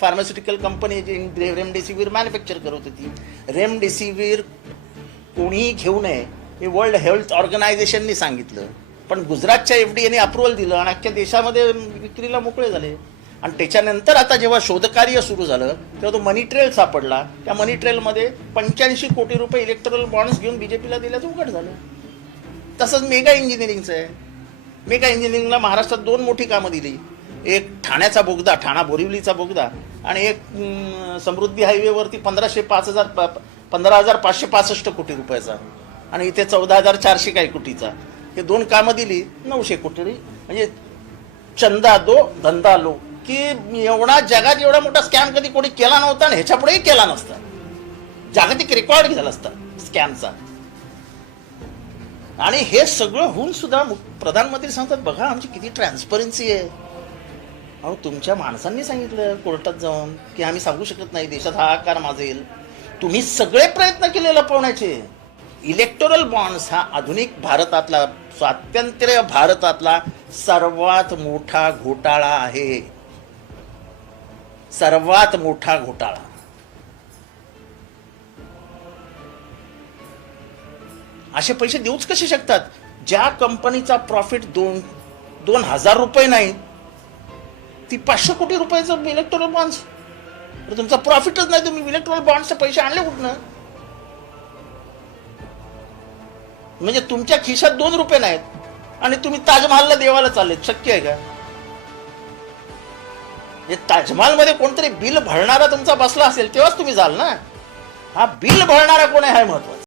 Pharmaceutical company जी remdesivir manufacture करत होती. रेमडेसिवीर कोणीही घेऊ नये हे वर्ल्ड हेल्थ ऑर्गनायझेशननी सांगितलं. पण गुजरातच्या एफ डी अप्रुव्हल दिलं आणि अख्ख्या देशामध्ये विक्रीला मोकळे झाले. आणि त्याच्यानंतर आता जेव्हा शोधकार्य सुरू झालं तेव्हा तो मनी ट्रेल सापडला. त्या मनी ट्रेलमध्ये पंच्याऐंशी कोटी रुपये इलेक्ट्रल बॉन्ड्स घेऊन बी जे पीला दिल्याचं उघड झालं. तसंच मेगा इंजिनिअरिंगचं आहे. मेगा इंजिनिअरिंगला महाराष्ट्रात दोन मोठी कामं दिली. एक ठाण्याचा बोगदा ठाणा बोरिवलीचा बोगदा आणि एक समृद्धी हायवेवरती पंधराशे पाच हजार प- पंधरा हजार पाचशे पासष्ट कोटी रुपयाचा आणि इथे चौदा हजार चारशे काही कोटीचा. हे दोन कामं दिली नऊशे कोटी. म्हणजे चंदा दो धंदा लो. की एवढा जगात एवढा मोठा स्कॅम कधी कोणी केला नव्हता आणि ह्याच्यापुढेही केला नसता. जागतिक रेकॉर्ड झाला असता स्कॅमचा. आणि हे सगळं होऊन सुद्धा प्रधानमंत्री सांगतात बघा आमची किती ट्रान्सपरन्सी आहे. अहो तुमच्या माणसांनी सांगितलं कोर्टात जाऊन की आम्ही सांगू शकत नाही देशात आकार माजेल. तुम्ही सगळे प्रयत्न केले लपवण्याचे इलेक्टोरल बॉन्ड्स हा आधुनिक भारतातला स्वातंत्र्य भारतातला सर्वात मोठा घोटाळा आहे. सर्वात मोठा घोटाळा. असे पैसे देऊच कसे शकतात? ज्या कंपनीचा प्रॉफिट दोन दोन हजार रुपये नाही ती पाचशे कोटी रुपयाचं इलेक्ट्रॉनिक बॉन्ड्स तर तुमचा प्रॉफिटच नाही तुम्ही इलेक्ट्रॉनिक बॉन्ड्सचे पैसे आणले कुठनं? म्हणजे तुमच्या खिशात दोन रुपये नाहीत आणि तुम्ही ताजमहालला देवाला चाललेत. शक्य आहे का? ताजमहाल ताजमहालमध्ये कोणतरी बिल भरणारा तुमचा बसला असेल तेव्हाच तुम्ही जाल ना? हा बिल भरणारा कोण आहे हा महत्वाचं.